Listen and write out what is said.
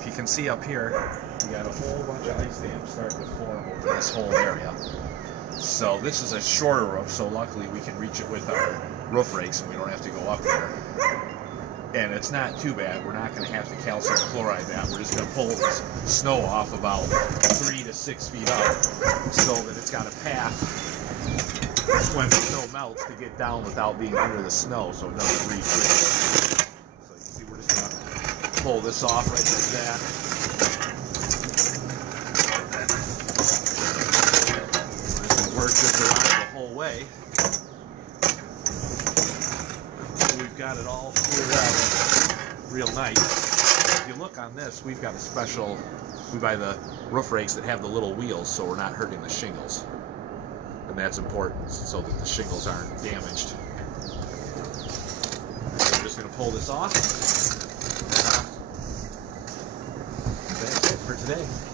if you can see up here, we got a whole bunch of ice dams starting to form over this whole area. So this is a shorter roof, so luckily we can reach it with our roof rakes and we don't have to go up there. And it's not too bad. We're not going to have to calcium chloride that. We're just going to pull this snow off about 3 to 6 feet up so that it's got a path when the snow melts to get down without being under the snow so it doesn't freeze. So you can see we're just going to pull this off right like that. We're just going to work this around the whole way. We've got it all cleared up real nice. If you look on this, we've got a special, we buy the roof rakes that have the little wheels so we're not hurting the shingles. And that's important so that the shingles aren't damaged. So we're just going to pull this off. That's it for today.